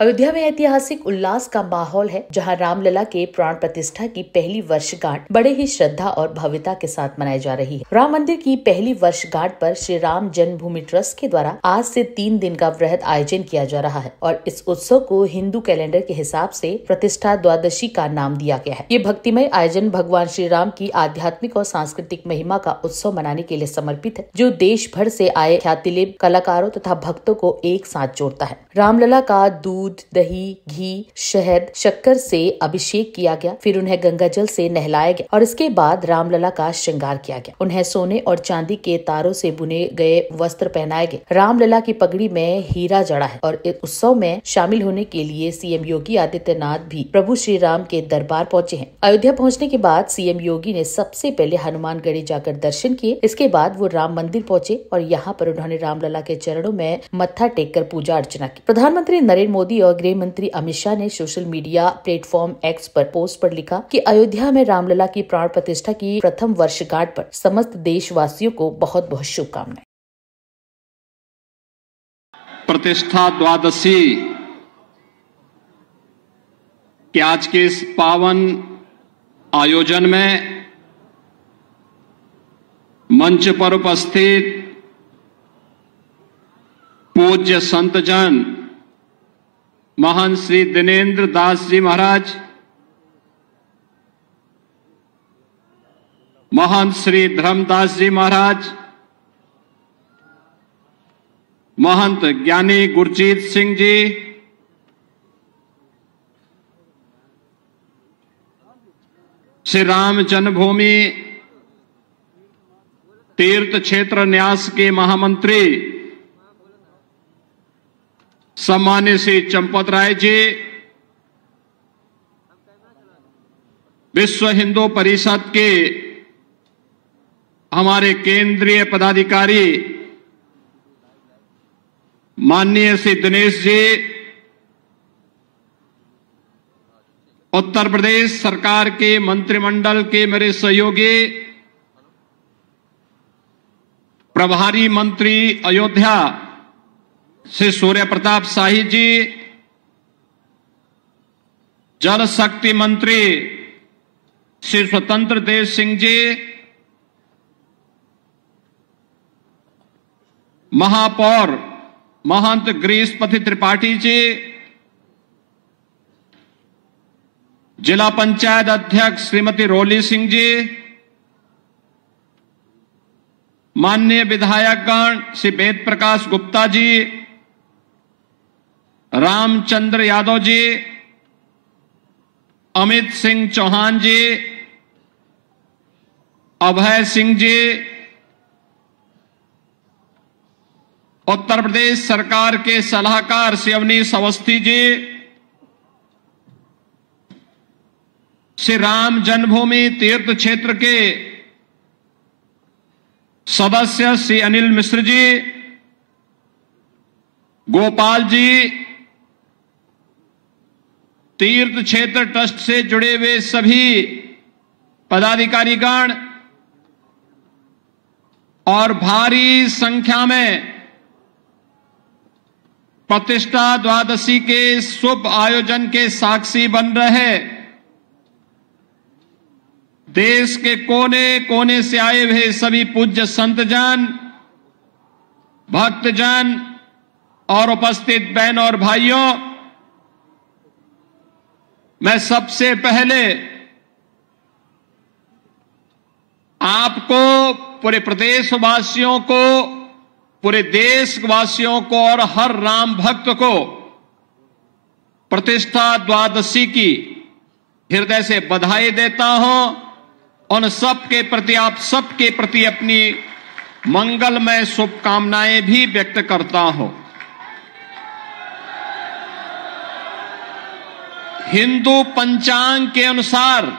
अयोध्या में ऐतिहासिक उल्लास का माहौल है, जहां रामलला के प्राण प्रतिष्ठा की पहली वर्षगांठ बड़े ही श्रद्धा और भव्यता के साथ मनाई जा रही है। राम मंदिर की पहली वर्षगांठ पर श्री राम जन्मभूमि ट्रस्ट के द्वारा आज से 3 दिन का वृहद आयोजन किया जा रहा है और इस उत्सव को हिंदू कैलेंडर के हिसाब से प्रतिष्ठा द्वादशी का नाम दिया गया है। ये भक्तिमय आयोजन भगवान श्री राम की आध्यात्मिक और सांस्कृतिक महिमा का उत्सव मनाने के लिए समर्पित है, जो देश भर से आए ख्यातिलेब कलाकारों तथा भक्तों को एक साथ जोड़ता है। रामलला का दूध, दही, घी, शहद, शक्कर से अभिषेक किया गया, फिर उन्हें गंगा जल से नहलाया गया और इसके बाद रामलला का श्रृंगार किया गया। उन्हें सोने और चांदी के तारों से बुने गए वस्त्र पहनाए गए। रामलला की पगड़ी में हीरा जड़ा है और इस उत्सव में शामिल होने के लिए सीएम योगी आदित्यनाथ भी प्रभु श्री राम के दरबार पहुंचे हैं। अयोध्या पहुंचने के बाद सीएम योगी ने सबसे पहले हनुमानगढ़ी जाकर दर्शन किए। इसके बाद वो राम मंदिर पहुंचे और यहाँ पर उन्होंने रामलला के चरणों में मत्था टेक कर पूजा अर्चना की। प्रधानमंत्री नरेंद्र मोदी और गृह मंत्री अमित शाह ने सोशल मीडिया प्लेटफॉर्म एक्स पर पोस्ट पर लिखा कि अयोध्या में रामलला की प्राण प्रतिष्ठा की प्रथम वर्षगांठ पर समस्त देशवासियों को बहुत बहुत शुभकामनाएं। प्रतिष्ठा द्वादशी के आज के इस पावन आयोजन में मंच पर उपस्थित पूज्य संत जन महान श्री दिनेंद्र दास जी महाराज, महान श्री धर्मदास जी महाराज, महंत ज्ञानी गुरजीत सिंह जी, श्री राम जन्मभूमि तीर्थ क्षेत्र न्यास के महामंत्री सम्मान्य श्री चंपत राय जी, विश्व हिंदू परिषद के हमारे केंद्रीय पदाधिकारी माननीय श्री दिनेश जी, उत्तर प्रदेश सरकार के मंत्रिमंडल के मेरे सहयोगी प्रभारी मंत्री अयोध्या श्री सूर्य प्रताप शाही जी, जल शक्ति मंत्री श्री स्वतंत्र देव सिंह जी, महापौर महंत गिरीशपति त्रिपाठी जी, जिला पंचायत अध्यक्ष श्रीमती रोली सिंह जी, माननीय विधायकगण श्री वेद प्रकाश गुप्ता जी, रामचंद्र यादव जी, अमित सिंह चौहान जी, अभय सिंह जी, उत्तर प्रदेश सरकार के सलाहकार श्री अवनीश अवस्थी जी, श्री राम जन्मभूमि तीर्थ क्षेत्र के सदस्य श्री अनिल मिश्र जी, गोपाल जी, तीर्थ क्षेत्र ट्रस्ट से जुड़े हुए सभी पदाधिकारीगण और भारी संख्या में प्रतिष्ठा द्वादशी के शुभ आयोजन के साक्षी बन रहे देश के कोने कोने से आए हुए सभी पूज्य संतजन, भक्तजन और उपस्थित बहन और भाइयों, मैं सबसे पहले आपको, पूरे प्रदेशवासियों को, पूरे देशवासियों को और हर राम भक्त को प्रतिष्ठा द्वादशी की हृदय से बधाई देता हूं। उन सबके प्रति, आप सबके प्रति अपनी मंगलमय शुभकामनाएं भी व्यक्त करता हूं। हिंदू पंचांग के अनुसार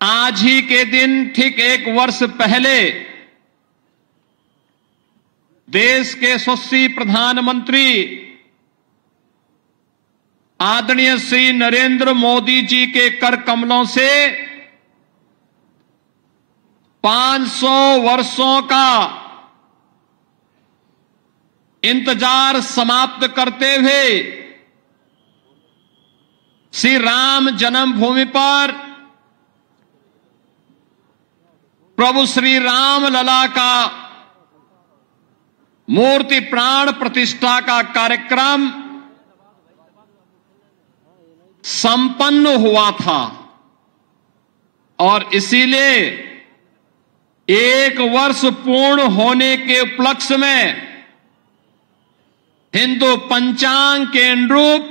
आज ही के दिन ठीक 1 वर्ष पहले देश के यशस्वी प्रधानमंत्री आदरणीय श्री नरेंद्र मोदी जी के कर कमलों से 500 वर्षों का इंतजार समाप्त करते हुए श्री राम जन्मभूमि पर प्रभु श्री राम लला का मूर्ति प्राण प्रतिष्ठा का कार्यक्रम संपन्न हुआ था और इसीलिए 1 वर्ष पूर्ण होने के उपलक्ष्य में हिंदू पंचांग के अनुरूप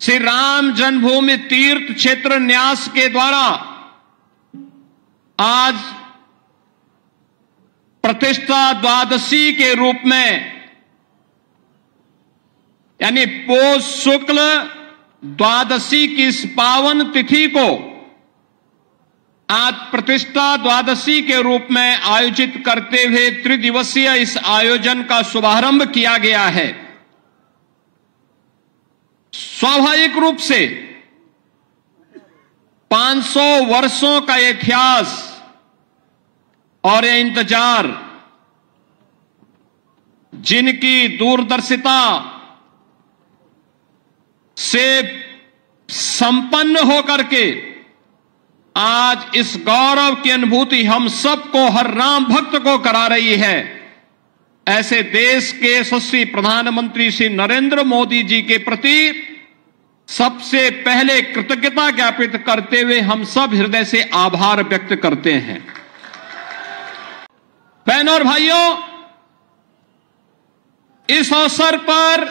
श्री राम जन्मभूमि तीर्थ क्षेत्र न्यास के द्वारा आज प्रतिष्ठा द्वादशी के रूप में यानी पौष शुक्ल द्वादशी की इस पावन तिथि को आज प्रतिष्ठा द्वादशी के रूप में आयोजित करते हुए त्रिदिवसीय इस आयोजन का शुभारंभ किया गया है। स्वाभाविक रूप से 500 वर्षों का इतिहास और ये इंतजार जिनकी दूरदर्शिता से संपन्न होकर के आज इस गौरव की अनुभूति हम सबको, हर राम भक्त को करा रही है, ऐसे देश के यशस्वी प्रधानमंत्री श्री नरेंद्र मोदी जी के प्रति सबसे पहले कृतज्ञता ज्ञापित करते हुए हम सब हृदय से आभार व्यक्त करते हैं। बहनों और भाइयों, इस अवसर पर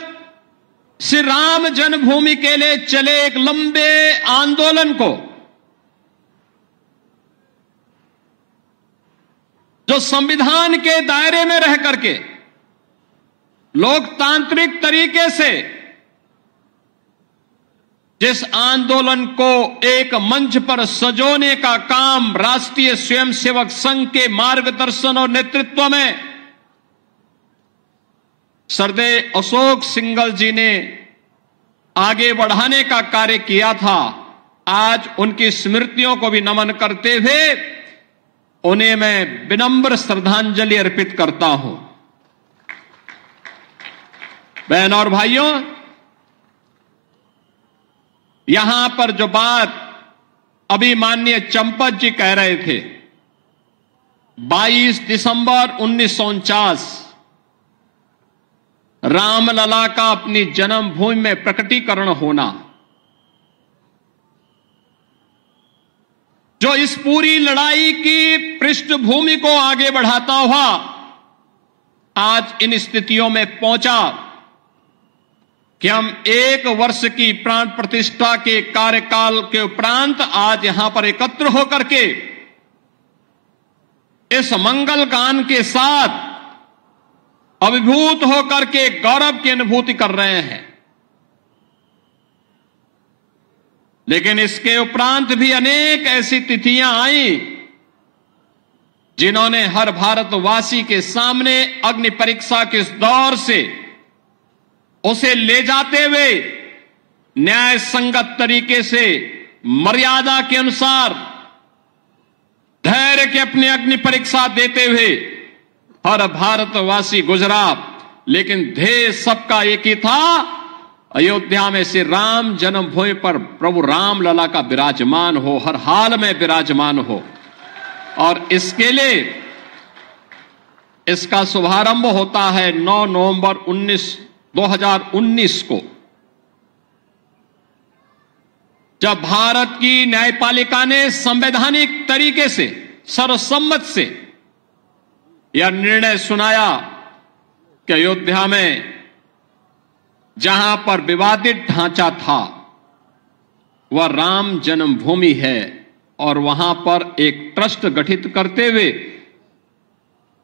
श्री राम जन्मभूमि के लिए चले एक लंबे आंदोलन को जो संविधान के दायरे में रह करके लोकतांत्रिक तरीके से जिस आंदोलन को एक मंच पर सजोने का काम राष्ट्रीय स्वयंसेवक संघ के मार्गदर्शन और नेतृत्व में सरदेव अशोक सिंघल जी ने आगे बढ़ाने का कार्य किया था, आज उनकी स्मृतियों को भी नमन करते हुए उन्हें मैं विनम्र श्रद्धांजलि अर्पित करता हूं। बहनों और भाइयों, यहां पर जो बात अभी माननीय चंपत जी कह रहे थे, 22 दिसंबर 1949 रामलला का अपनी जन्मभूमि में प्रकटीकरण होना, जो इस पूरी लड़ाई की पृष्ठभूमि को आगे बढ़ाता हुआ आज इन स्थितियों में पहुंचा कि हम 1 वर्ष की प्राण प्रतिष्ठा के कार्यकाल के उपरांत आज यहां पर एकत्र होकर के इस मंगल गान के साथ अभिभूत होकर के गौरव की अनुभूति कर रहे हैं। लेकिन इसके उपरांत भी अनेक ऐसी तिथियां आई जिन्होंने हर भारतवासी के सामने अग्नि परीक्षा के इस दौर से उसे ले जाते हुए न्याय संगत तरीके से मर्यादा के अनुसार धैर्य की अपनी अग्नि परीक्षा देते हुए हर भारतवासी गुजरा। लेकिन ध्येय सबका एक ही था, अयोध्या में श्री राम जन्मभूमि पर प्रभु राम लला का विराजमान हो, हर हाल में विराजमान हो। और इसके लिए इसका शुभारंभ होता है 9 नवंबर 2019 को, जब भारत की न्यायपालिका ने संवैधानिक तरीके से सर्वसम्मत से यह निर्णय सुनाया कि अयोध्या में जहां पर विवादित ढांचा था वह राम जन्मभूमि है और वहां पर एक ट्रस्ट गठित करते हुए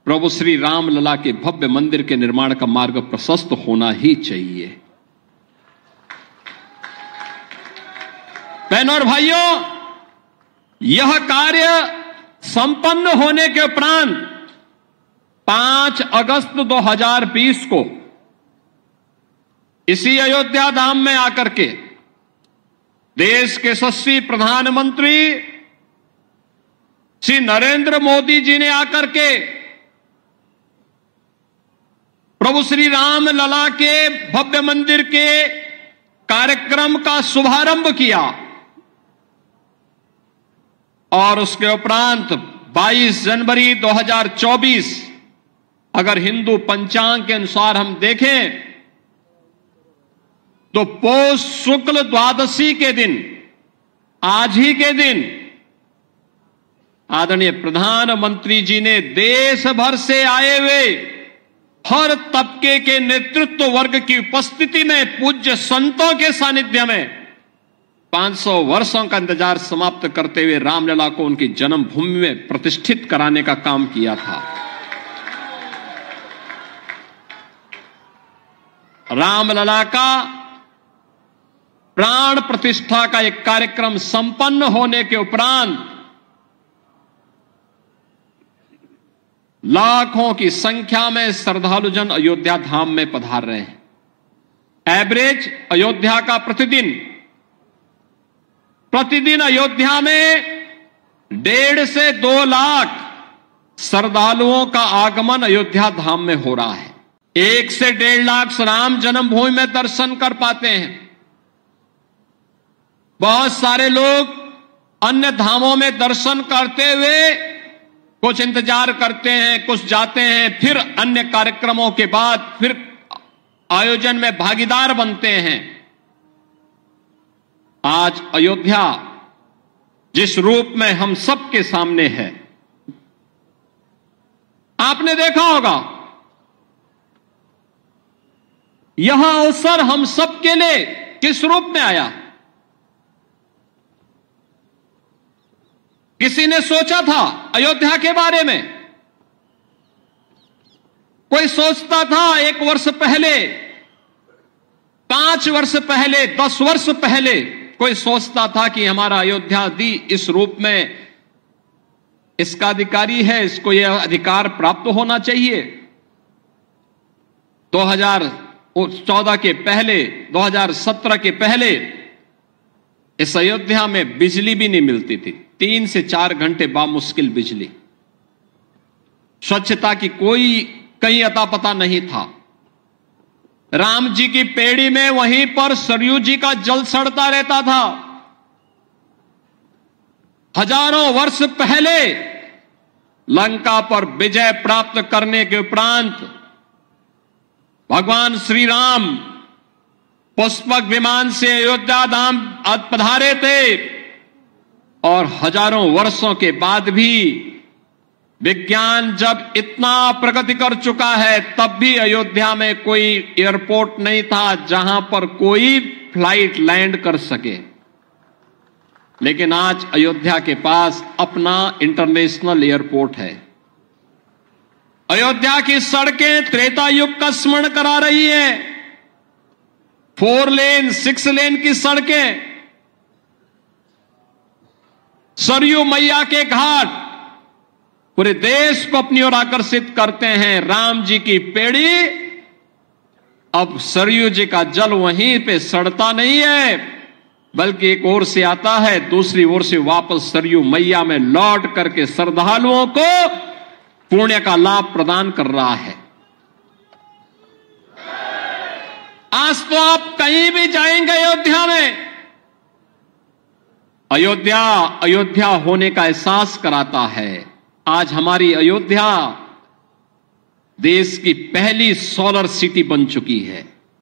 प्रभु श्री राम लला के भव्य मंदिर के निर्माण का मार्ग प्रशस्त होना ही चाहिए। बहनों और भाइयों, यह कार्य संपन्न होने के उपरांत 5 अगस्त 2020 को इसी अयोध्या धाम में आकर के देश के यशस्वी प्रधानमंत्री श्री नरेंद्र मोदी जी ने आकर के प्रभु श्री राम लला के भव्य मंदिर के कार्यक्रम का शुभारंभ किया और उसके उपरांत 22 जनवरी 2024 अगर हिंदू पंचांग के अनुसार हम देखें तो पौष शुक्ल द्वादशी के दिन, आज ही के दिन, आदरणीय प्रधानमंत्री जी ने देश भर से आए हुए हर तबके के नेतृत्व वर्ग की उपस्थिति में पूज्य संतों के सानिध्य में 500 वर्षों का इंतजार समाप्त करते हुए रामलला को उनकी जन्मभूमि में प्रतिष्ठित कराने का काम किया था। रामलला का प्राण प्रतिष्ठा का एक कार्यक्रम संपन्न होने के उपरांत लाखों की संख्या में श्रद्धालुजन अयोध्या धाम में पधार रहे हैं। एवरेज अयोध्या का प्रतिदिन अयोध्या में 1.5 से 2 लाख श्रद्धालुओं का आगमन अयोध्या धाम में हो रहा है। 1 से 1.5 लाख राम जन्मभूमि में दर्शन कर पाते हैं। बहुत सारे लोग अन्य धामों में दर्शन करते हुए कुछ इंतजार करते हैं, कुछ जाते हैं, फिर अन्य कार्यक्रमों के बाद फिर आयोजन में भागीदार बनते हैं। आज अयोध्या जिस रूप में हम सबके सामने है, आपने देखा होगा, यह अवसर हम सबके लिए किस रूप में आया। किसी ने सोचा था अयोध्या के बारे में? कोई सोचता था 1 वर्ष पहले, 5 वर्ष पहले, 10 वर्ष पहले कोई सोचता था कि हमारा अयोध्या दी इस रूप में इसका अधिकारी है, इसको यह अधिकार प्राप्त होना चाहिए। 2014 के पहले, 2017 के पहले इस अयोध्या में बिजली भी नहीं मिलती थी। 3 से 4 घंटे बामुश्किल बिजली। स्वच्छता की कोई कहीं अता पता नहीं था। राम जी की पेड़ी में वहीं पर सरयू जी का जल सड़ता रहता था। हजारों वर्ष पहले लंका पर विजय प्राप्त करने के उपरांत भगवान श्री राम पुष्पक विमान से अयोध्या धाम पधारे थे और हजारों वर्षों के बाद भी विज्ञान जब इतना प्रगति कर चुका है तब भी अयोध्या में कोई एयरपोर्ट नहीं था जहां पर कोई फ्लाइट लैंड कर सके। लेकिन आज अयोध्या के पास अपना इंटरनेशनल एयरपोर्ट है। अयोध्या की सड़कें त्रेता युग का स्मरण करा रही है। 4 लेन 6 लेन की सड़कें, सरयू मैया के घाट पूरे देश को अपनी ओर आकर्षित करते हैं। राम जी की पेड़ी, अब सरयू जी का जल वहीं पे सड़ता नहीं है बल्कि एक ओर से आता है, दूसरी ओर से वापस सरयू मैया में लौट करके श्रद्धालुओं को पुण्य का लाभ प्रदान कर रहा है। आज तो आप कहीं भी जाएंगे अयोध्या में, अयोध्या अयोध्या होने का एहसास कराता है। आज हमारी अयोध्या देश की पहली सोलर सिटी बन चुकी है।